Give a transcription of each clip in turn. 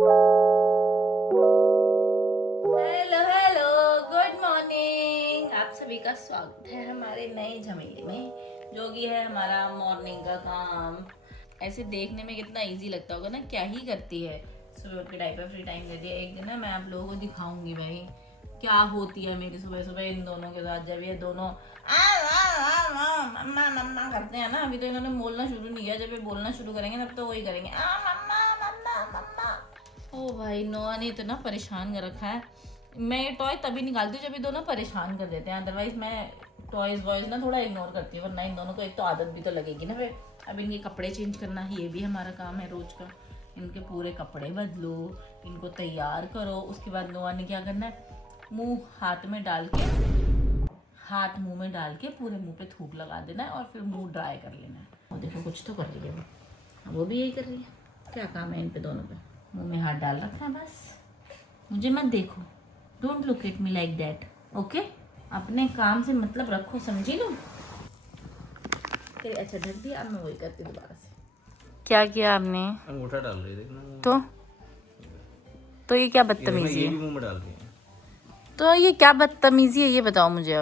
Hello hello, good morning. आप सभी का स्वागत है हमारे नए झमेले में, जो कि है हमारा मॉर्निंग का काम। ऐसे देखने में कितना इजी लगता होगा ना, क्या ही करती है। सुबह उठ के डायपर फ्री टाइम दे दिया। एक दिन ना मैं आप लोगों को दिखाऊंगी भाई क्या होती है मेरी सुबह सुबह इन दोनों के साथ। जब ये दोनों मम्मा मम्मा करते हैं ना, अभी तो इन्होंने बोलना शुरू नहीं किया। जब ये बोलना शुरू करेंगे तब तो वही करेंगे, मम्मा मम्मा मम्मा। ओ भाई, नोआ ने इतना परेशान कर रखा है। मैं ये टॉय तभी निकालती हूँ जब ये दोनों परेशान कर देते हैं, अदरवाइज मैं टॉयज वॉयज ना थोड़ा इग्नोर करती हूँ, वरना इन दोनों को एक तो आदत भी तो लगेगी ना फिर। अब इनके कपड़े चेंज करना ये भी हमारा काम है रोज का। इनके पूरे कपड़े बदलो, इनको तैयार करो। उसके बाद नोआ ने क्या करना है, मुंह हाथ में डाल के, हाथ मुंह में डाल के पूरे मुंह पे थूक लगा देना है और फिर मुंह ड्राई कर लेना है। और देखो कुछ तो कर रही है वो भी यही कर रही है। क्या काम है इन पे दोनों पे, मुंह में हाथ डाल रखा है बस। मुझे मत देखो, don't look at me like that, okay. अपने काम से मतलब रखो, समझी लो। अच्छा ढक दिया, अब मैं वही करती दोबारा से। क्या किया आपने? अंगूठा डाल रही है, देखना। तो ये क्या बदतमीजी ये है? भी मुंह में डाल रही है। तो ये क्या बदतमीजी है, ये बताओ मुझे।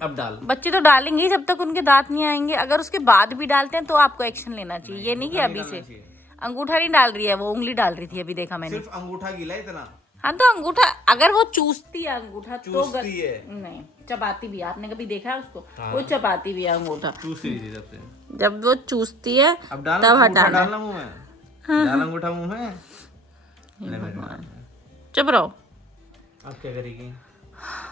अब डाल। बच्चे तो डालेंगे ही जब तक उनके दांत नहीं आएंगे। अगर उसके बाद भी डालते हैं तो आपको एक्शन लेना चाहिए। ये नहीं कि अभी से। अंगूठा नहीं डाल रही है वो, उंगली डाल रही थी अभी, देखा मैंने। सिर्फ अंगूठा गीला है इतना। हाँ तो अंगूठा, अगर वो चूसती है अंगूठा तो चूसती है। नहीं, चबाती भी है। आपने कभी देखा है उसको? हाँ। वो चबाती भी है अंगूठा। चूस रही थी तब से। जब वो चूसती है अब डाल, तब अंगूठा हटाना। डालना मुंह में। डाल अंगूठा मुंह में। ले मेरे हाथ में। चुप रहो। अब क्या करेगी?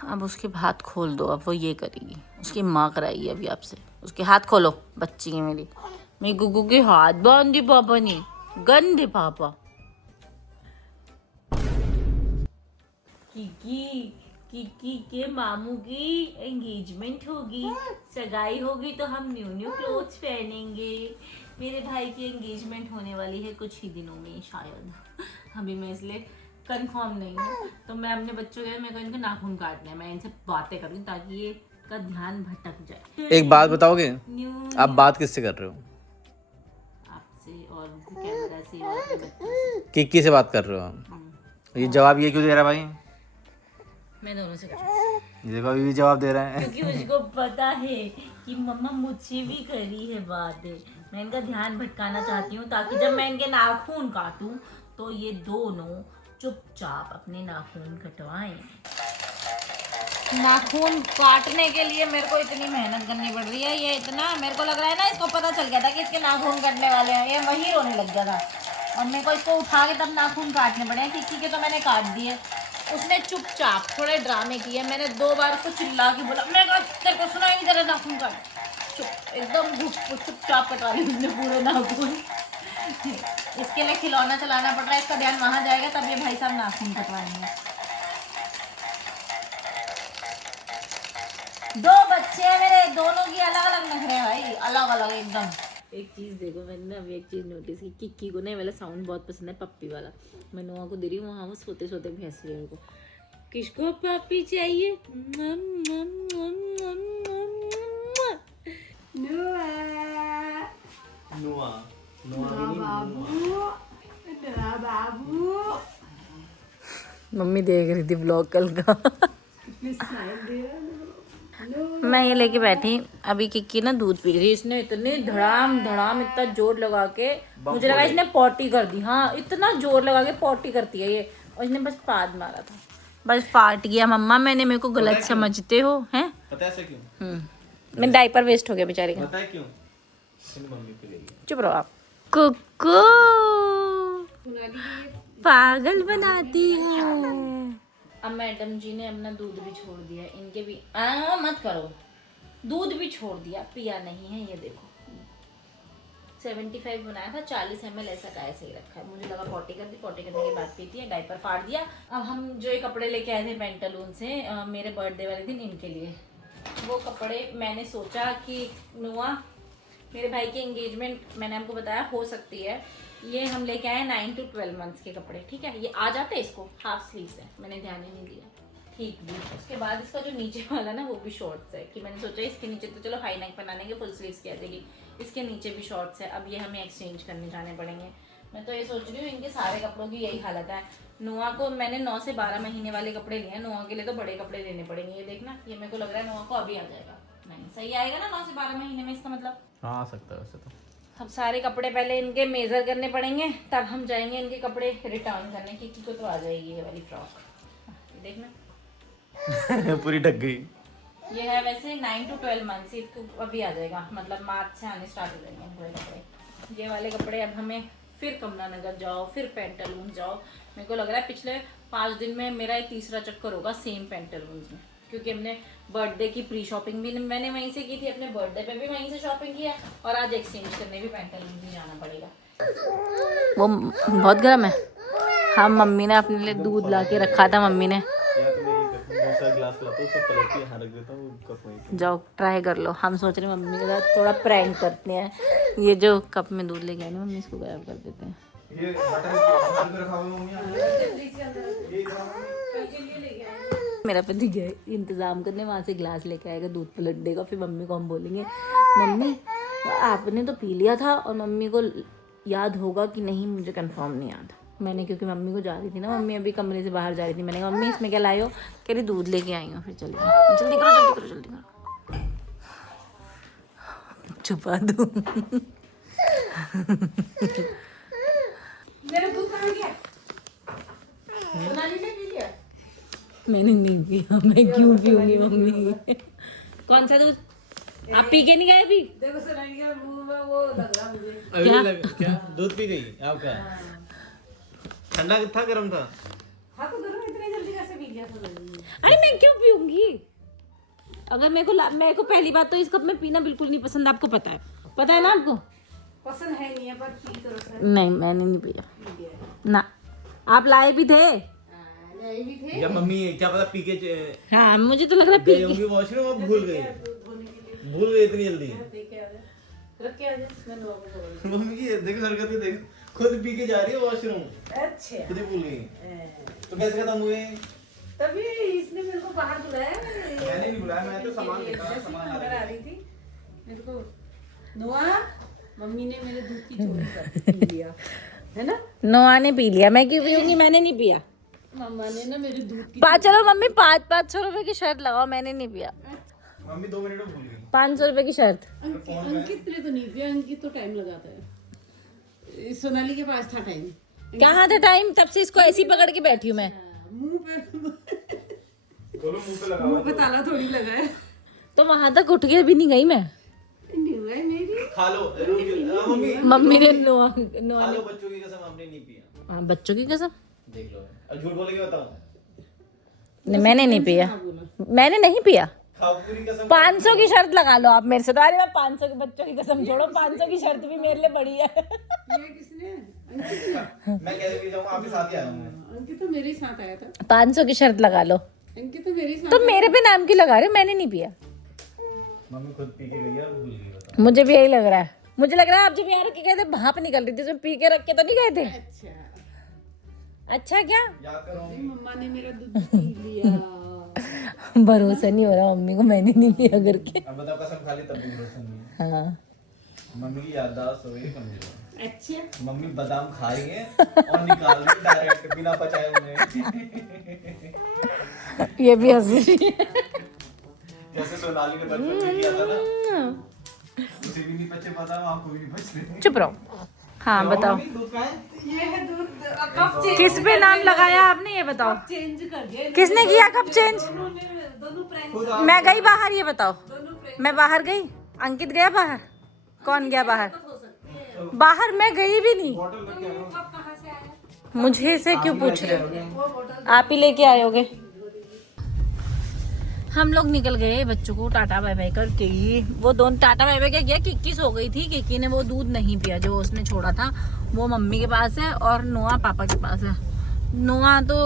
अब उसके हाथ खोल दो, अब वो ये करेगी। उसकी माँ कराएगी अभी आपसे। उसके हाथ खोलो, बच्ची है मेरी गुगू के हाथ बांध दी पापा ने, गंदे पापा। किकी के मामू की एंगेजमेंट होगी, सगाई होगी, तो हम न्यू न्यू क्लोथ्स पहनेंगे। मेरे भाई की एंगेजमेंट होने वाली है कुछ ही दिनों में शायद। अभी मैं इसलिए कंफर्म नहीं हूँ। तो मैं अपने बच्चों के, मेरे को इनके नाखून काटने हैं। मैं इनसे बातें करूँ ताकि ये का ध्यान भटक जाए। एक बात बताओगे? आप बात किससे कर रहे हो? आपसे और कैमरा से और अपने बच्चों से। किक्की से बात कर रहे हो आप? ये जवाब ये क्यों दे रहा है भाई? मैं दोनों से कर रही हूँ। ये देखो अभी भी जवाब दे रहा है। क्योंकि उसको पता है कि मम्मा मुझसे भी करी है बात। मैं इनका ध्यान भटकाना चाहती हूँ ताकि जब मैं इनके नाखून काटूं तो ये दोनों चुपचाप अपने नाखून कटवाएं। नाखून काटने के लिए मेरे को इतनी मेहनत करनी पड़ रही है। ये इतना मेरे को लग रहा है ना, इसको पता चल गया था कि इसके नाखून कटने वाले हैं। ये वही रोने लग गया था और मेरे को इसको उठा के तब नाखून काटने पड़े। किसी के तो मैंने काट दिए। उसने चुपचाप थोड़े ड्रामे किए। मैंने 2 बार उसको चिल्ला के बोला, मैं तेरे को सुनाई नहीं दे रहा, नाखून काट। चुप, एकदम चुपचाप कटा ली उसने पूरे नाखून। इसके लिए खिलौना चलाना पड़ रहा है। इसका ध्यान वहां जाएगा तब ये भाई साहब नाखून कटवाएंगे। 2 बच्चे हैं मेरे, दोनों की अलग अलग नखरे हैं भाई, अलग अलग एकदम। एक चीज देखो, मैंने ना अभी एक चीज नोटिस की। किक्की को ना वाला साउंड बहुत पसंद है, पप्पी वाला। मैं नोआ को दे रही हूँ, वहाँ वो सोते सोते भैंस रही है उनको। किसको पप्पी चाहिए? मम्मी देख रही थी ब्लॉग कल का। मैं ये लेके बैठी। अभी किक्की ना दूध पी रही। इसने इतने धड़ाम धड़ाम इतना जोर लगा के, मुझे लगा इसने पॉटी कर दी। हाँ, इतना जोर लगा के पॉटी करती है ये। और इसने बस पाद मारा था, बस फाट गया। मम्मा मैंने, मेरे को गलत समझते हो हैं? पता है ऐसा क्यों? मैं डायपर वेस्ट हो गया बेचारे का। पता है क्यों? मम्मी के लिए। चुप रहो आप। कुकू पागल बनाती है। अब मैडम जी ने अपना दूध भी छोड़ दिया। इनके भी मत करो। दूध भी छोड़ दिया, पिया नहीं है। ये देखो 75 बनाया था, 40 ml ऐसा का ऐसे ही रखा है। मुझे लगा पॉटी कर दी, पॉटी करने के बाद पीती है। डायपर फाड़ दिया। अब हम जो ये कपड़े लेके आए थे पेंटालून से मेरे बर्थडे वाले दिन इनके लिए, वो कपड़े मैंने सोचा कि नुआ मेरे भाई की एंगेजमेंट, मैंने आपको बताया हो सकती है। ये हम लेके आए 9 to 12 मंथ्स के कपड़े, ठीक है। ये आ जाते हैं, इसको हाफ स्लीव्स है, मैंने ध्यान ही नहीं दिया। ठीक भी। उसके बाद इसका जो नीचे वाला ना वो भी शॉर्ट्स है, कि मैंने सोचा इसके नीचे तो चलो हाई नेक बना लेंगे, फुल स्लीव्स की आ जाएगी। इसके नीचे भी शॉर्ट्स है। अब ये हमें एक्सचेंज करने जाने पड़ेंगे। मैं तो ये सोच रही हूँ इनके सारे कपड़ों की यही हालत है। नोआ को मैंने 9 से 12 महीने वाले कपड़े लिए हैं। नोआ के लिए तो बड़े कपड़े लेने पड़ेंगे। ये देखना, ये मेरे को लग रहा है नोआ को अभी आ जाएगा। नहीं सही आएगा ना 9 से 12 महीने में, इसका मतलब हाँ आ सकता है वैसे तो। हम सारे कपड़े पहले इनके मेजर करने पड़ेंगे, तब हम जाएंगे इनके कपड़े रिटर्न करने। किकी को तो आ जाएगी ये वाली फ्रॉक। ये देखना पूरी ढक गई। ये है वैसे 9 to 12 मंथ्स, इसको अभी आ जाएगा, मतलब मार्च से आने स्टार्ट हो जाएंगे पूरे कपड़े। ये वाले कपड़े अब हमें फिर कमला नगर जाओ, फिर पेंटालून जाओ। मेरे को लग रहा है पिछले 5 दिन में मेरा ये तीसरा चक्कर होगा सेम पेंटालून्स में, क्योंकि हमने बर्थडे की प्री शॉपिंग भी मैंने वहीं से की थी, अपने बर्थडे पे भी वहीं से शॉपिंग किया, और आज एक्सचेंज करने भी पेंटालून भी जाना पड़ेगा। वो बहुत गर्म है। हाँ मम्मी ने अपने लिए दूध ला के रखा था, मम्मी ने। जाओ ट्राई कर लो। हम सोच रहे हैं मम्मी के साथ थोड़ा प्रैंक करते हैं। ये जो कप में दूध लेके आए ना मम्मी, इसको गायब कर देते हैं। मेरा पति गए इंतजाम करने, वहां से गिलास लेके आएगा, दूध पलट देगा, फिर मम्मी को हम बोलेंगे मम्मी आपने तो पी लिया था, और मम्मी को याद होगा कि नहीं, मुझे कंफर्म नहीं याद। मैंने क्योंकि मम्मी को जा रही थी ना, मम्मी अभी कमरे से बाहर जा रही थी, मैंने कहा मम्मी इसमें क्या लाई हो, कह रही दूध लेके आई हूँ। फिर चलिए जल्दी करो जल्दी करो जल्दी करो, छुपा दूँ। मैंने नहीं पिया, मैं क्यों पीऊंगी मम्मी। कौन सा दूध आप पी के नहीं गए अभी? देखो सुनाई का मुंह में वो लग रहा मुझे। क्या दूध पी गई आपका? ठंडा था गर्म था? हाँ तो गर्म, इतनी जल्दी कैसे पी गया था? अरे मैं क्यों पीऊंगी? अगर मेरे को पहली बात तो इस कप में पीना बिल्कुल नहीं पसंद, आपको पता है ना आपको? पसंद है नहीं है पर पी तो रखा है। नहीं मैंने नहीं पिया ना, आप लाए भी थे। या मम्मी क्या पता पी के हाँ मुझे तो लग रहा है पी होंगी वॉशरूम, अब भूल गई इतनी जल्दी। मम्मी की देखो हरकतें देखो, खुद पी के जा रही है वॉशरूम, अच्छा खुद ही भूल गई। तो कैसे खत्म हुए? तभी इसने मेरे को बाहर बुलाया। मैंने नहीं बुलाया, मैं तो सामान लेकर सामान आ रही थी मेरे को। नोआ मम्मी ने मेरे दूध की चोरी कर पी लिया है ना। नोआ ने पी लिया, मैं क्यों पीऊंगी? मैंने नहीं पिया। मम्मा ने ना मेरे दूध की चलो मम्मी 500 रुपए की शर्त लगाओ, मैंने नहीं पिया। मम्मी 2 मिनट में भूल गई। 500 रुपए की शर्त। अंकित ने तो नहीं पिया, अंकित तो टाइम लगाता है। सोनाली के पास था टाइम। कहाँ था टाइम? तब से इसको ऐसी पकड़ के बैठी हूँ मैं। मुंह पे मुंह पे लगा, मुंह पे ताला थोड़ी लगा है। तो वहां तक उठ के भी नहीं गई मैं। नहीं हुआ है मेरी। खा लो मम्मी ने नोआ खा लो, बच्चों की कसम आपने नहीं पिया। हाँ बच्चों की कसम देख लो, अब झूठ बोलेंगे बताओ। नहीं मैंने नहीं पिया, मैंने नहीं पिया। खाओ पूरी कसम। 500 की शर्त लगा लो आप मेरे से। तो अरे मैं 500 के, बच्चों की कसम छोड़ो, 500 की शर्त भी मेरे लिए बड़ी है। ये किसने? मैं कैसे पी जाऊंगा, आपके साथ ही आया हूं मैं। अंकित तो मेरे ही साथ आया था। 500 की शर्त लगा लो। अंकित तो मेरे ही साथ। तो मेरे पे नाम क्यों लगा रहे हो? मैंने नहीं पिया। मम्मी खुद पी के गई है, भूल गई बताओ। मुझे भी यही लग रहा है। मुझे लग रहा है आप जब यहाँ रख के गए थे, भाप निकल रही थी, उसमें पी के रख के तो नहीं गए थे? अच्छा अच्छा क्या? याद करो मम्मा ने मेरा दूध पी लिया। भरोसा नहीं हो रहा मम्मी को, मैंने नहीं पिया करके। अब बताओ, कसम खा ली तब भी भरोसा नहीं है। हाँ मम्मी की याददाश्त हो गई कमजोर। अच्छा मम्मी बादाम खा रही है और निकाल रही डायरेक्ट बिना पचाए हुए। ये भी हंस रही है। जैसे सोनाली ने बचपन में किया था ना, उसे भी नहीं बचे बादाम, आपको भी नहीं बच रहे। चुप रहो। हाँ बताओ, दूध का है? ये है दूध। कप चेंज किस पे नाम लगाया आपने, ये बताओ। चेंज कर दिया किसने किया कब चेंज? दोनों प्रैंक। खुद आप मैं गई बाहर, ये बताओ। दोनों प्रैंक मैं बाहर गई, अंकित गया बाहर? कौन गया बाहर? बाहर मैं गई भी नहीं। बॉटल रख के आए हो। कहाँ से आया? मुझे से क्यों पूछ रहे हो? वो बोतल आप ही लेके आए होगे। हम लोग निकल गए बच्चों को टाटा बाय बाय करके ही। वो दोनों टाटा बाय बाय क्या किया, किक्की सो गई थी। किक्की ने वो दूध नहीं पिया जो उसने छोड़ा था, वो मम्मी के पास है, और नोआ पापा के पास है। नोआ तो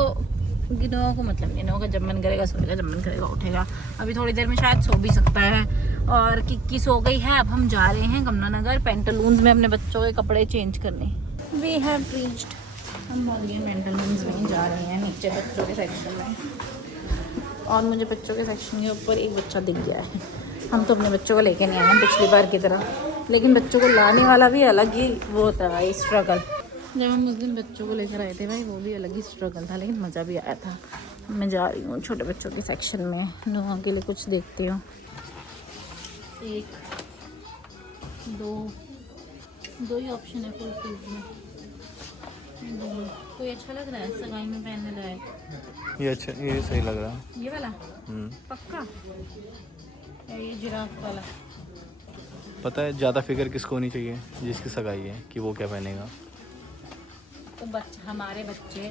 नोआ को मतलब नहीं, नोआ का जब मन करेगा सोएगा, जब मन करेगा उठेगा। अभी थोड़ी देर में शायद सो भी सकता है। और किक्की सो गई है। अब हम जा रहे हैं कमला नगर पेंटालून्स में अपने बच्चों के कपड़े चेंज करने। वी हैव रीच्ड, हम मॉलियन पेंटालून्स में जा रहे हैं, नीचे बच्चों के सेक्शन में। और मुझे बच्चों के सेक्शन के ऊपर एक बच्चा दिख गया है। हम तो अपने बच्चों को लेके नहीं आए हैं पिछली बार की तरह, लेकिन बच्चों को लाने वाला भी अलग ही वो होता है स्ट्रगल। जब हम उस दिन बच्चों को लेकर आए थे भाई, वो भी अलग ही स्ट्रगल था, लेकिन मज़ा भी आया था। मैं जा रही हूँ छोटे बच्चों के सेक्शन में, नोआ के लिए कुछ देखती हूँ। 1 2 ही ऑप्शन है फुल शूज़ में। कोई अच्छा लग रहा है सगाई में पहनने लायक? ये अच्छा, ये सही लग रहा है। ये वाला पक्का, या ये जिराफ वाला? पता है ज़्यादा फिक्र किसको होनी चाहिए? जिसकी सगाई है, कि वो क्या पहनेगा। तो हमारे बच्चे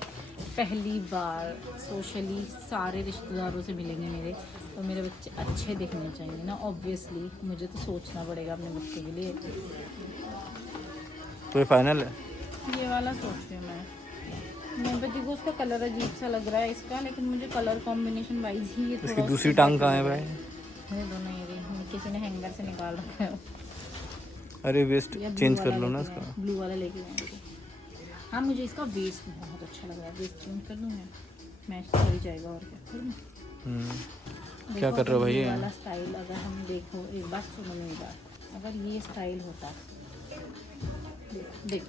पहली बार सोशली सारे रिश्तेदारों से मिलेंगे मेरे, तो मेरे बच्चे अच्छे दिखने चाहिए ना, ऑब्वियसली मुझे तो सोचना पड़ेगा अपने बच्चे के लिए। तो ये फाइनल है? ये वाला सोच रही हूँ मैं। मेरे पति को उसका कलर अजीब सा लग रहा है इसका, लेकिन मुझे कलर कॉम्बिनेशन वाइज ही ये इसकी थोड़ा दूसरी टांग कहाँ है भाई? ये दोनों ये रही, किसी ने हैंगर से निकाल रखा है। अरे वेस्ट या चेंज कर लो ना इसका। ब्लू वाला लेके जाएंगे। हाँ मुझे इसका वेस्ट बहुत अच्छा लग रहा है, वेस्ट चेंज कर दूँ मैं, मैच तो कर ही जाएगा और क्या कर दूँ। क्या कर रहे हो भाई? ये वाला स्टाइल अगर हम देखो, एक बार सुनो मेरी बात, अगर ये स्टाइल होता, देख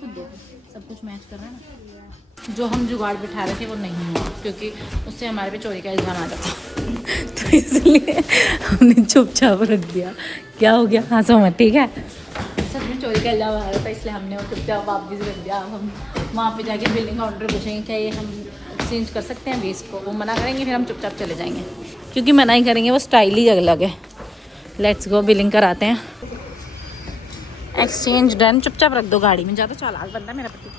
खुद देखो सब कुछ मैच कर रहा है ना। जो हम जुगाड़ बिठा रहे थे वो नहीं हुआ, क्योंकि उससे हमारे पे चोरी का इल्ज़ाम आ जाता तो इसलिए हमने चुपचाप रख दिया। क्या हो गया? हंसो मत, ठीक है? सच में चोरी का इल्ज़ाम आ रहा था, इसलिए हमने वो चुपचाप वापस रख दिया। अब हम वहाँ पे जाके बिलिंग काउंटर पूछेंगे क्या ये हम एक्सचेंज कर सकते हैं वेस्ट को, वो मना करेंगे, फिर हम चुपचाप चले जाएंगे, क्योंकि मना ही करेंगे, वो स्टाइल ही अलग है। लेट्स गो, बिलिंग कराते हैं। एक्सचेंज डन, चुपचाप रख दो गाड़ी में, ज़्यादा चालाक बंदा मेरा पति।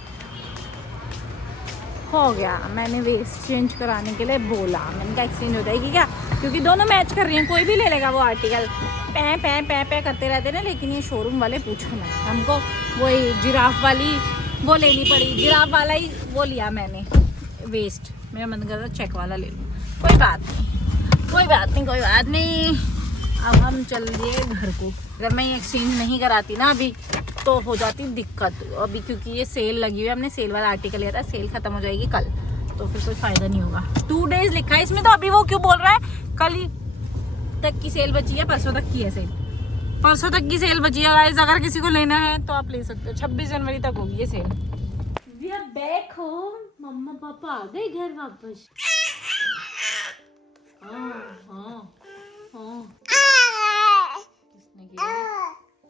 हो गया, मैंने वेस्ट चेंज कराने के लिए बोला, मैंने कहा एक्सचेंज हो जाएगी क्या, क्योंकि दोनों मैच कर रही हैं, कोई भी ले लेगा वो आर्टिकल। पै करते रहते ना, लेकिन ये शोरूम वाले पूछो ना, हमको वही जिराफ वाली वो लेनी पड़ी, जिराफ वाला ही वो लिया मैंने वेस्ट। मेरा मन कर रहा चेक वाला ले लूँ, कोई बात नहीं। अब हम चल दिए घर को। अगर मैं एक्सचेंज नहीं कराती ना अभी तो हो जाती दिक्कत अभी, क्योंकि ये सेल लगी हुई है, हमने सेल वाला आर्टिकल लिया था, सेल खत्म हो जाएगी कल, तो फिर कोई फ़ायदा नहीं होगा। 2 डेज़ लिखा है इसमें, तो अभी वो क्यों बोल रहा है कल ही तक की सेल बची है, परसों तक की है सेल, परसों तक की सेल बची है गाइस। अगर किसी को लेना है तो आप ले सकते हो, 26 जनवरी तक होगी ये sale. We are back home, मम्मा पापा आ गए घर वापस। हाँ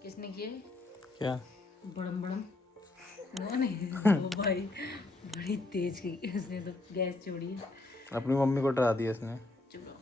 किसने किया क्या? बड़म नहीं वो भाई बड़ी तेज की, उसने तो गैस छोड़ी है। अपनी मम्मी को डरा दिया इसने। चुप रहो।